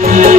Thank you.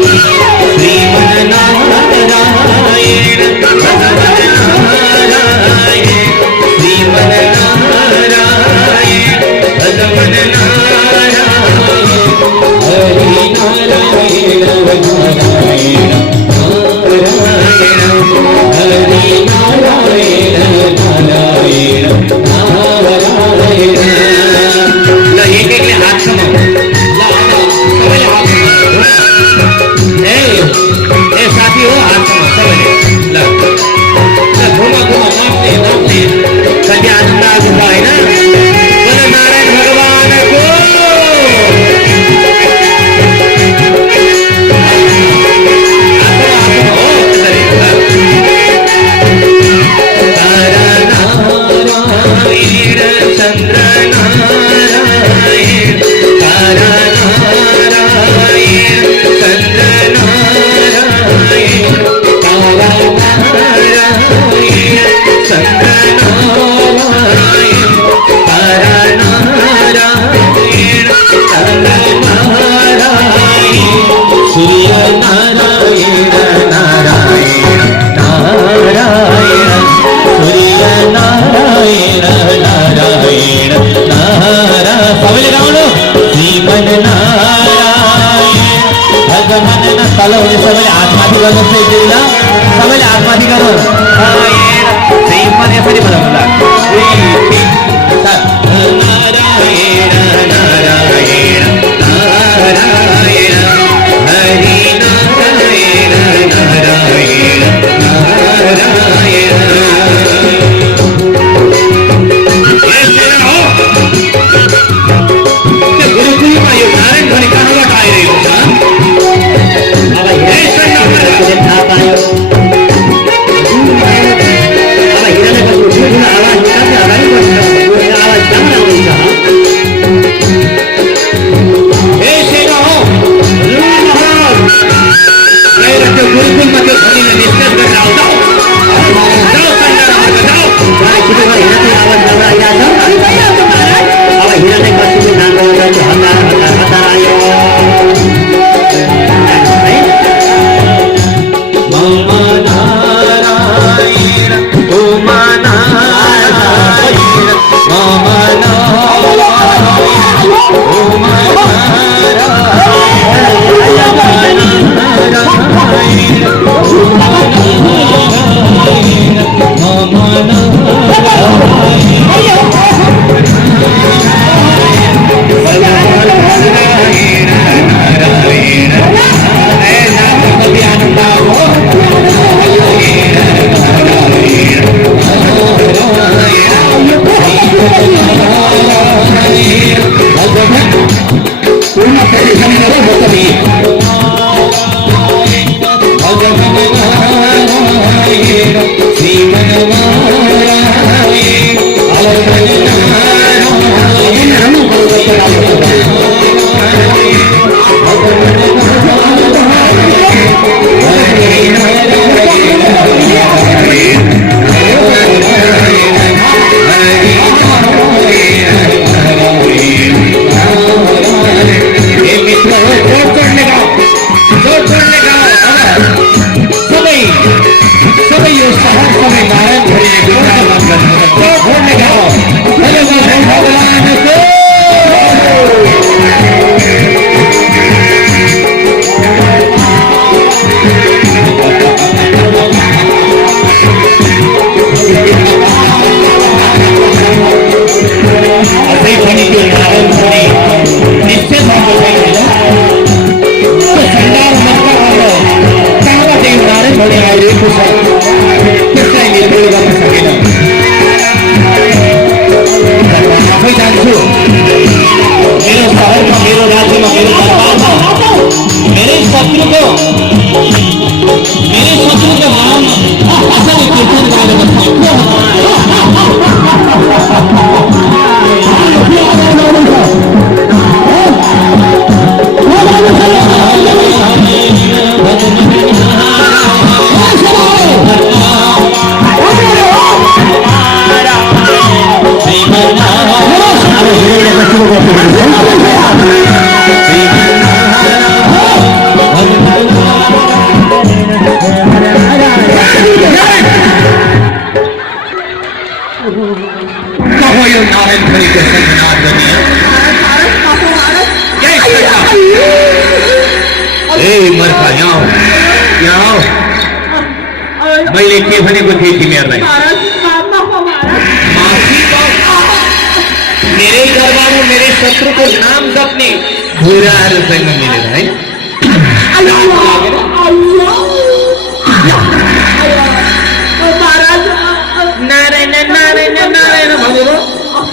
यो नारायण थरीको सन्नाद गर्ने ए मर्खा यहाँ आओ मैले के भनेको थिएँ तिमीहरूलाई मेरै दरबारमा मेरै शत्रुको नाम जप्ने बुढाहरूसँग मिलेर है नारायण नारायण नारायण भनेर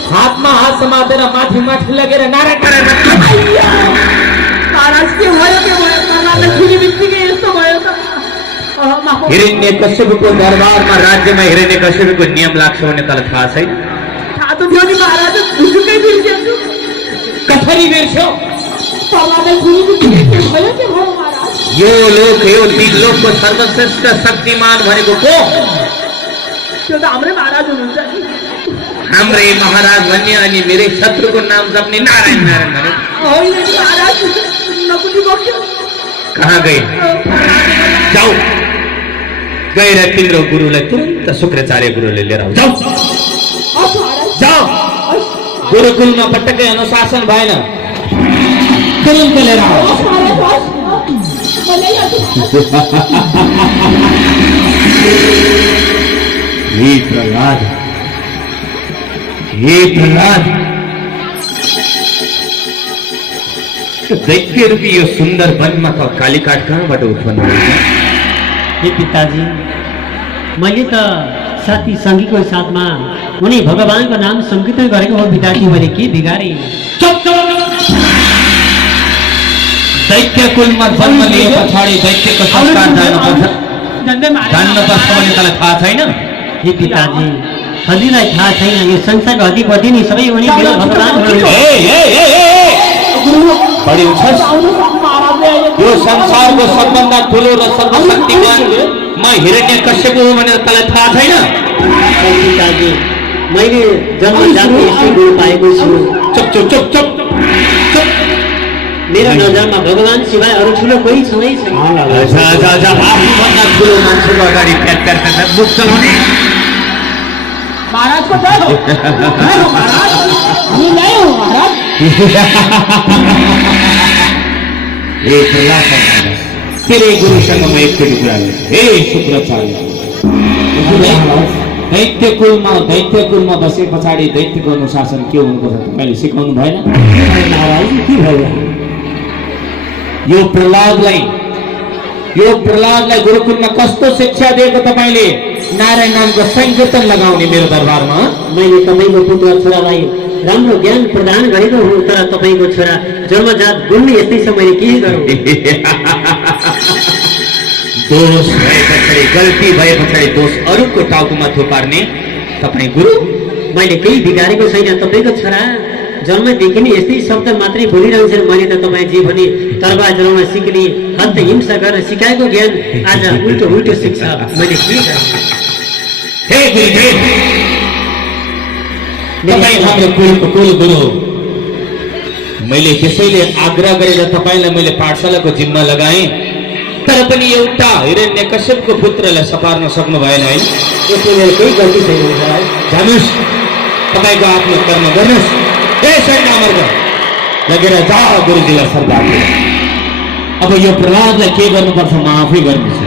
हातमा हात समातेर माथि माथि लगेर नारायण हिरण्यकश्यपको दरबारमा राज्यमा हिरण्यकश्यपको नियम लाग्छ भन्ने तँलाई थाहा छैन कसरी बिर्स्यौ यो लोक यो दिगलोकको सर्वश्रेष्ठ शक्तिमान भनेको को हाम्रै महाराज भन्ने अनि मेरै शत्रुको नाम जप्ने नारायण नारायण भने कहाँ गए जाऊ गएर तिम्रो गुरुलाई तुरन्त शुक्राचार्य गुरुले लिएर आऊ जाऊ जाऊ गुरुकुलमा पटक्कै अनुशासन भएन तुरन्त लिएर आऊ हे प्रहलाद दैत्य रूपी यो सुन्दर वनमा त कालीकाठ कहाँबाट उत्पन्न भएको हे पिताजी मैले त साथी सङ्गीको साथमा उनी भगवानको नाम संकीर्तन गरेको हो पिताजी मैले के बिगारे दैत्य कुलमा जन्म लिए पछाडि दैत्यको संस्कार जानुपर्छ भन्ने तँलाई थाहा छैन हे पिताजी हजुरलाई थाहा छैन यो संसारको अधिपति नि सबै उनी मेरो भगवान यो संसारको सबभन्दा ठुलो र सर्वशक्तिमान म हिरण्यकश्यप हो भनेर तँलाई थाहा छैन पिताजी मैले जन्मजातको यस्तै गुरु पाएको छु चुप चुप चुप चुप चुप मेरो नजरमा भगवान सिवाय अरू ठुलो कोही छँदै छैन आफूभन्दा ठुलो मान्छेको अगाडि प्यार मुख चलाउने तेरे गुरुसँग म एकचोटि कुरा गर्छु हे शुक्राचार्य दैत्य कुलमा बसे पछाडि दैत्यको अनुशासन के हुनुपर्छ तपाईँले सिकाउनु भएन के भयो यो प्रहलादलाई गुरुकुलमा कस्तो शिक्षा दिएको तपाईँले नारायण नामको संकीर्तन लगाउने मेरो दरबारमा मैले तपाईँको पुत्र छोरालाई राम्रो ज्ञान प्रदान गरेको हुँ तर तपाईँको छोरा जन्मजात गुण यस्तै छ मैले के गरौँ दोष भए पछाडि गल्ती भए पछाडि दोष अरूको टाउकोमा थुपार्ने तपाईँ गुरु मैले केही बिगारेको छैन तपाईँको छोरा जन्मदेखि नै यस्तै शब्द मात्रै बोलिरहन्छन् मैले त तपाईँ जे भने तरबार जलाउन सिक्ने हत्या हिंसा गरेर सिकाएको ज्ञान आज उल्टो सिक्छ मैले के तपाईँ हाम्रो कुलको कुल गुरु मैले त्यसैले आग्रह गरेर तपाईँलाई मैले पाठशालाको जिम्मा लगाएँ तर पनि एउटा हिरण्यकश्यपको पुत्रलाई सपार्न सक्नु भएन है यसले मेरो केही गल्ती छैन जानुस् तपाईँको आफ्नो कर्म गर्नुहोस् लगेर जा गुरुजीलाई सरदार अब यो प्रहलादलाई के गर्नुपर्छ म आफै गर्नेछु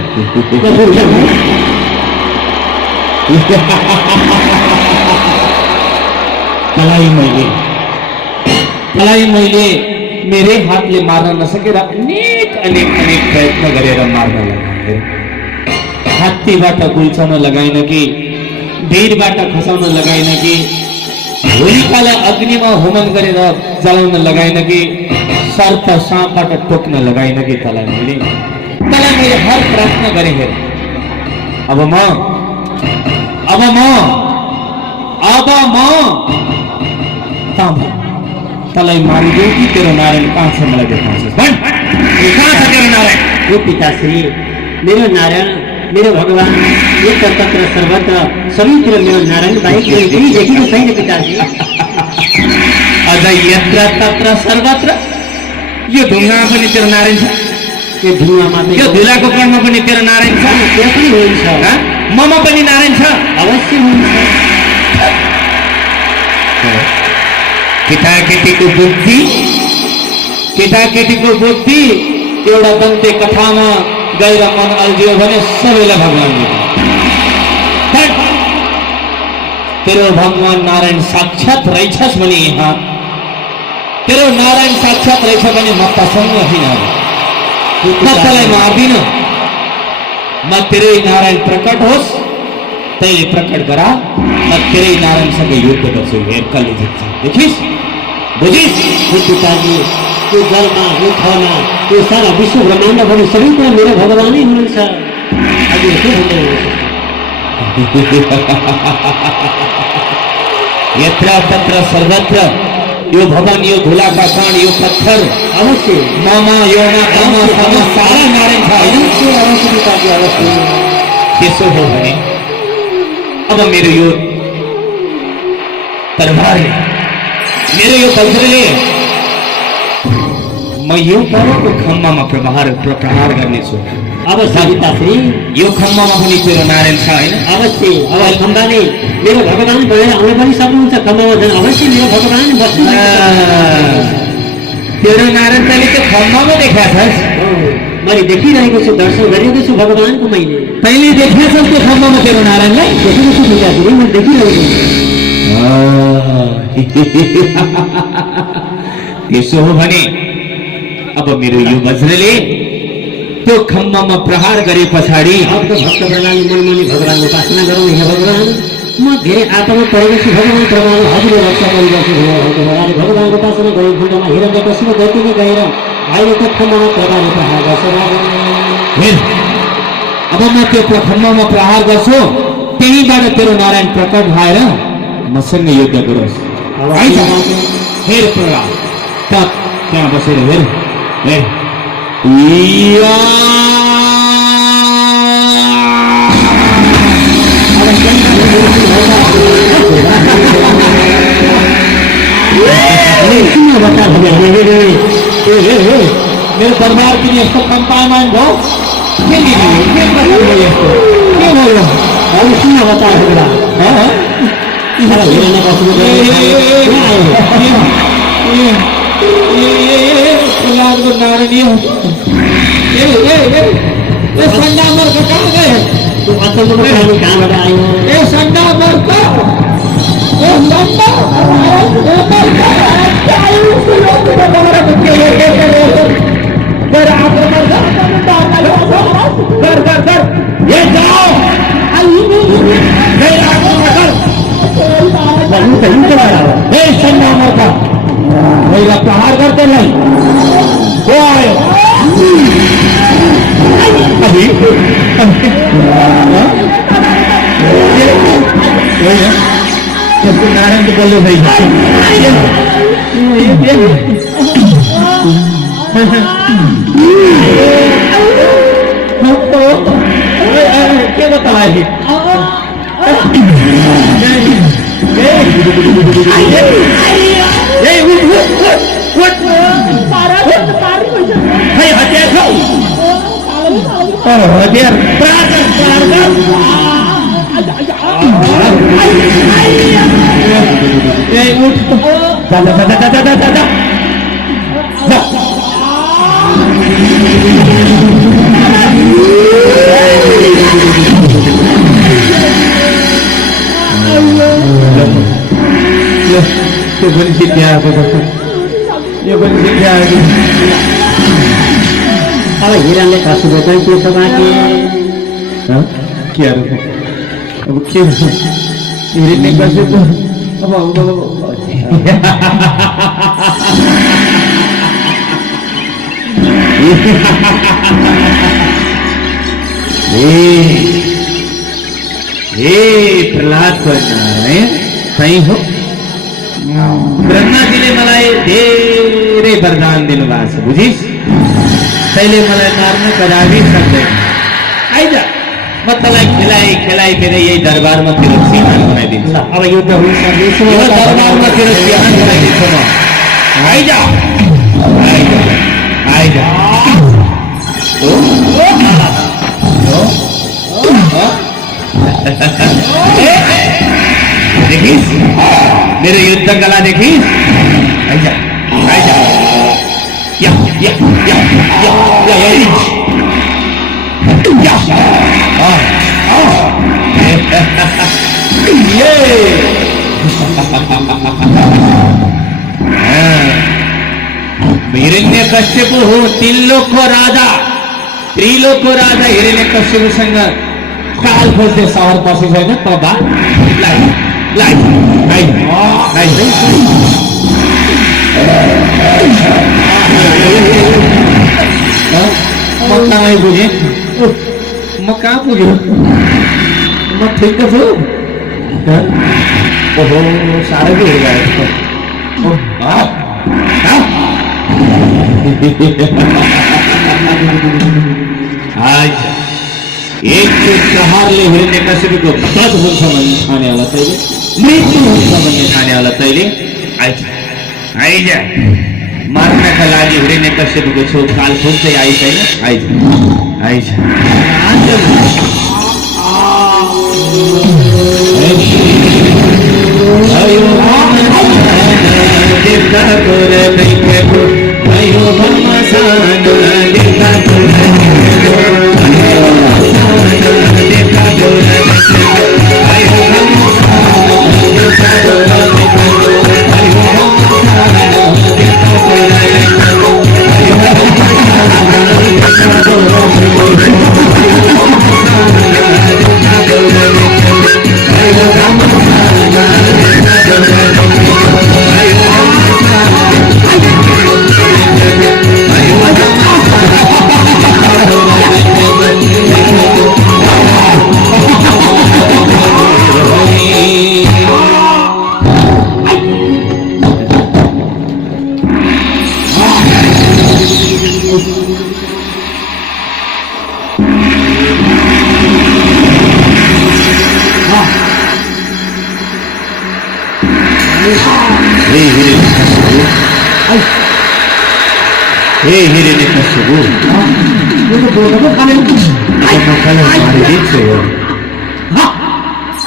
तलाई मैले मेरै हातले मार्न नसकेर अनेक प्रयत्न गरेर मार्न लगाएँ हात्तीबाट गुल्छन लगाइन कि भिरबाट खसाउन लगाइन कि होलिकालाई अग्निमा होमन गरेर जलाउन लगाइन कि सर्प साँपबाट टोक्न लगाइन कि तँलाई मैले हर प्रयत्न गरेँ हेर अब म तँलाई मारिदेऊ कि तेरो नारायण कहाँ छ मलाई देखाउँछस् भन् कहाँ छ तेरो नारायण हो पिताश्री मेरो नारायण मेरो भगवान एक तत्र सर्वत्र सबैतिर मेरो नारायण बाहेक केही देखेको छैन पिताजी अझ यत्र तत्र सर्वत्र यो ढुङ्गामा पनि तेरो नारायण छ यो ढुङ्गामा यो धुलाको कणमा पनि तेरो नारायण छ त्यहाँ पनि हुन्छ ममा पनि नारायण छ अवश्य हुन्छ केटाकेटीको बुद्धि एउटा दन्ते कथामा गएर मन अल्झियो भने सबैलाई भगवान तेरो भगवान नारायण साक्षात रहेछस् भने यहाँ तेरो नारायण साक्षात रहेछ भने म तसँग होइन म तँलाई मार्दिन म तेरै नारायण प्रकट होस् तैले प्रकट गरा म तेरै नारायणसँग युद्ध गर्छु हेर कसले जित्छ देखिस् बुझिस् पिताजी त्यो जलमा यो थमा त्यो सारा विश्व ब्रह्माण्ड भरि सबै कुरा मेरो भगवानै हुनुहुन्छ अहिले के भन्दै यत्र तत्र सर्वत्र यो भवन यो धुलाका कण यो पत्थर अवश्य मामा योमा कामा सामा सारा नारायण छ अवश्य अवश्य पिताजी अवश्य त्यसो हो भने अब मेरो यो तरबारले मेरो यो वज्रले म यो परको खम्बामा प्रहार गर्नेछु अवश्य पिताश्री यो खम्बामा पनि तेरो नारायण छ होइन अवश्य अब खम्बाले मेरो भगवान भएर आउन पनि सक्नुहुन्छ खम्बामा झन् अवश्य मेरो भगवान बस्नु तेरो नारायण तैँले त्यो खम्बामा देखाएको छस् मैले देखिरहेको छु दर्शन गरिरहेको छु भगवानको मैले तैँले देखाएको छस् त्यो खम्बामा तेरो नारायणलाई देखेको छु पिताजी म देखिरहेको त्यसो हो भने अब मेरो यो वज्रले त्यो खम्बामा प्रहार गरे पछाडि भक्त प्रणाली मनमानी भगवानको उपासना गरौँ हे भगवान म धेरै आत्मा परेको छु भगवान प्रमाण हजुरले रक्षा गरिरहेको छु भगवानको उपासना गरे खण्डमा हिरण्य कसिलो दैत्यले गएर भाइको खम्बामा प्रकारले प्रहार गर्छ अब म त्यो खम्बामा प्रहार गर्छु त्यहीबाट तेरो नारायण प्रकट भएर मसँग युद्ध गरोस् हेर प्रहलाद त्यहाँ बसेर हेर हेर मेरो दरबार किन यस्तो कम्पायमान भयो के भयो किन बता नारायण संडा मर्क कहाँ गए कहाँबाट आयो संडा मर्क प्रहार करते नहीं नारायण को बोलो भाई क्या बताया अब हिरणले खस्नु के छ बाँकी के अब के हिरणले खसेको अब प्रहलाद को नारायण सही हो ब्रह्माजीले मलाई धेरै वरदान दिनुभएको छ बुझिस् तैले मलाई मार्न कदापि सक्दैन आइज म तँलाई खेलाइ फेरि यही दरबारमा तेरो सिंहान बनाइदिन्छु अब युद्ध हुन्छ दरबारमा तेरो सिंहान बनाइदिन्छु म आइज आइज देखिस मेरो युद्ध कला देखिस आइजा आइजा या या या या या या ये हिरण्यकश्यपु हो त्रिलोक हिरण्यकश्यपसँग काल खोज्दै सहर पसेको छैन तबा म कहाँ आइपुगेँ म कहाँ पुग्यो म ठिक त छु ओहो साह्रै पो हेरिरहेको एक प्रहारले हिरण्यकश्यपको वध हुन्छ भन्ने ठाने होला तैले मृत्यु हुन्छ भन्ने ठाने होला तैले आइज मार्नका लागि हिरण्यकश्यपको छेउ काल खोज्दै आइ छैन आइज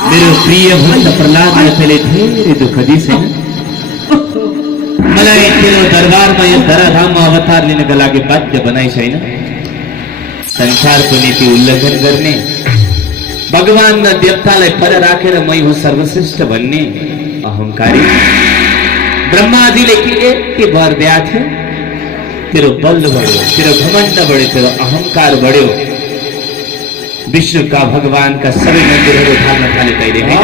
मेरो प्रिय भक्त प्रहलाद नाथले धेरै दुःख दिएछन् मलाई तेरो दरबारमा यो धराधाममा अवतार लिनका लागि बाध्य बनाइ छैन संसारको नीति उल्लङ्घन गर्ने भगवान र देवतालाई पर राखेर मै हुँ सर्वश्रेष्ठ भन्ने अहंकारी ब्रह्माजीले के वर दिया थियो तेरो बल बढ्यो तेरो घमण्ड बढ्यो तेरो अहंकार बढ्यो विष्णुका भगवानका सबै मन्दिरहरू थाल्न थाले तैले हैन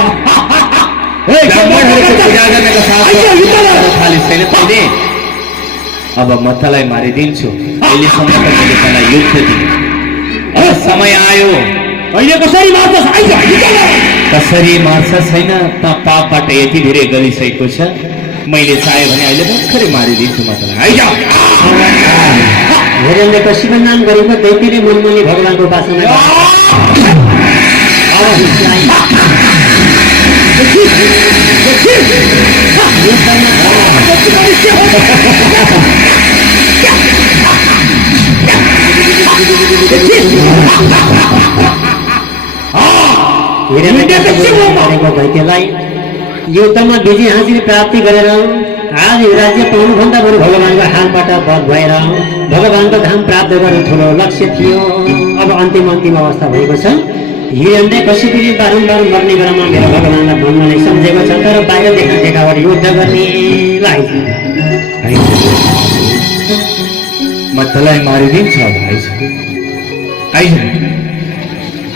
ब्राह्मणहरूको पूजा गर्नका साथ थाले छैन तैले अब म तँलाई मारिदिन्छु अहिलेसम्म त मैले तँलाई युद्ध दिएँ अब समय आयो अहिले कसरी मार्छ छैन त पापबाट यति धेरै गरिसकेको छ मैले चाहे भने अहिले भर्खरै मारिदिन्छु म तँलाई आइज हिरण्यकश्यप नाम गरेको दैत्यले मनमनी भगवानको उपासना दैत्यलाई युद्धमा विजय हासिल प्राप्ति गरेर आज यो राज्य पाउनुभन्दा बरु भगवानको हातबाट वध भएर भगवानको धाम प्राप्त गर्नु ठुलो लक्ष्य थियो अब अन्तिम अवस्था भएको छ हिरण्यकश्यपले बारम्बार मर्ने क्रममा मेरो भगवानलाई मनमनै सम्झेको छ तर बाहिर देखावट युद्ध गर्ने म तँलाई मारिदिन्छु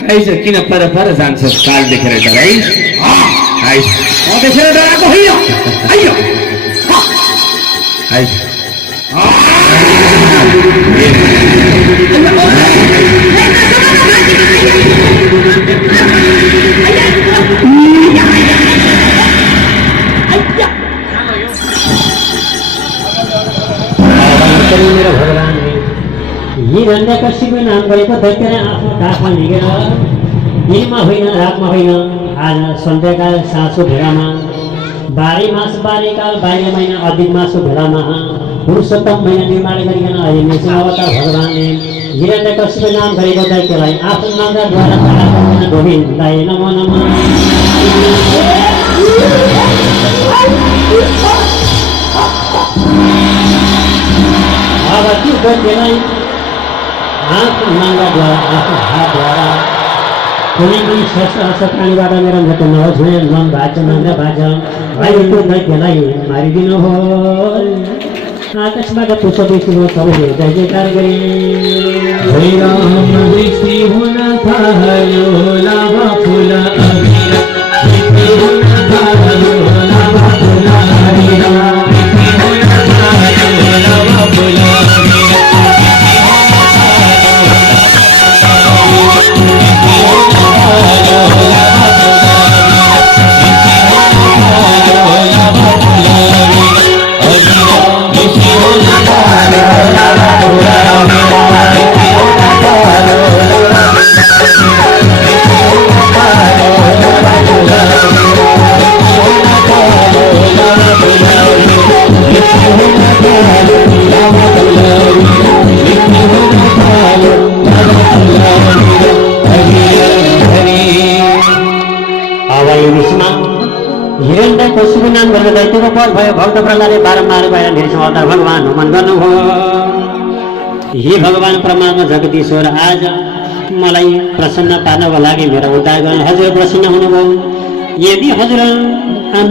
आइज किन पर जान्छस् काल देखेर डराइस देखेर डराएको होइन मेरो भगवानले हिरण्यकश्यप नाम गरेको दैत्यले आफ्नो काखमा लिएर दिनमा होइन रातमा होइन आज सन्ध्याका साँचो भेडामा 12 मास बाल्यकाल 12 महिना अधिक मासको भेडामा पुरुषोत्तम महिना निर्माण गरिकन अहिले अवतार भगवानले हिरण्यकश्यप नाम गरेको दैत्यलाई आफ्नो नामद्वारा गोविन्दलाई नमो नमः अब त्यो व्यक्तिलाई हात नाङ्गाद्वारा आफ्नो हातद्वारा कुनै पनि शस्त्र प्राणीबाट मेरो मृत्यु नहोस् मन भाज नाङ्गा भाज भाइको दैत्यलाई मारिदिनु हो। आकाशबाट पुष्प वृष्टिको सबैले जय जयकार गरे। राम वृष्टि हुन थाल्यो लाभा फुल अभिरा वृष्टि हुन थाल्यो लाभा फुल अभिरा वृष्टि हुन थाल्यो लाभा फुल हिरण्यको शुभ नाम गरेर दैत्यको पद भयो। भक्त प्रहलादले बारम्बार बाहिर निरीक्षण अवतार भगवान नमन गर्नुभयो। हे भगवान परमात्मा जगदीश्वर, आज मलाई प्रसन्न पार्नको लागि मेरो उद्धार गर्न हजुर प्रसन्न हुनुभयो। यदि हजुर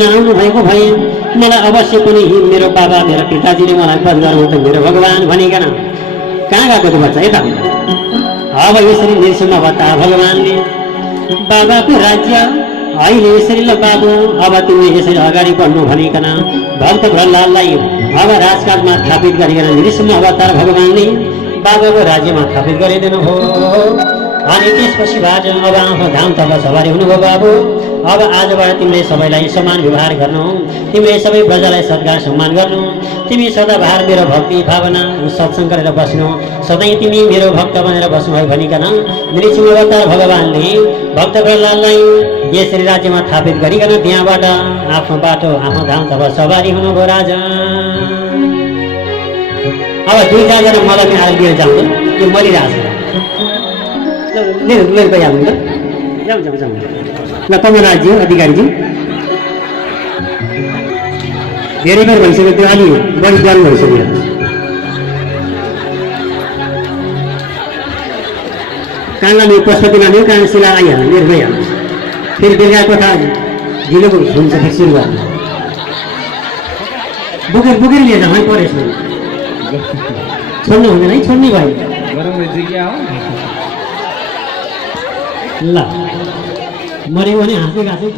नआउनु भएको भए मलाई अवश्य पनि मेरो बाबा मेरो पिताजीले मलाई पद गर्नुहुन्छ मेरो भगवान भनिकन कहाँ गएको त्यो बच्चा यता। अब यसरी निरीक्षण अवतार भगवानले बाबाको राज्य अहिले यसरी ल बाबु अब तिमीले यसरी अगाडि बढ्नु भनिकन भक्त प्रहलादलाई अब राजकाजमा स्थापित गरिकन नृसिंह अवतार भगवानले बाबाको राज्यमा स्थापित गरिदिनु हो। अनि त्यसपछिबाट अब आफ्नो धाम तल सवारी हुनुभयो। बाबु अब आजबाट तिमीले सबैलाई समान व्यवहार गर्नु, तिमीले सबै प्रजालाई सत्कार सम्मान गर्नु, तिमी सदाबहार मेरो भक्ति भावना सत्सङ्ग गरेर बस्नु, सधैँ तिमी मेरो भक्त बनेर बस्नुभयो भनिकन नृसिंह अवतार भगवानले भक्त प्रहलादलाई यसरी राज्यमा स्थापित गरिकन त्यहाँबाट आफ्नो बाटो आफ्नो धाम तल सवारी हुनुभयो। राजा अब दुई चारजना मलाई पनि आएर लिएर जाउँदैन यो मरिरहेको लिएर गइहाल्नु त जाउँ जाउँ जाउँ ल कमलराजजी अधिकारीजी धेरै बेर भइसक्यो त्यो अलि बढी ज्ञान भइसक्यो। कहाँ लाने पशुपति लाने कहाँ शिला आइहाल्नु लिएर गइहाल्नु फेरि बेलुका कोठा ढिलो हुन्छ फेरि सुरु गर्नु बोकेर बोकेर लिएर जाउँ है परेछ छोड्नु हुँदैन है छोड्ने भयो ल मऱ्यो भने हाँस्दै गएको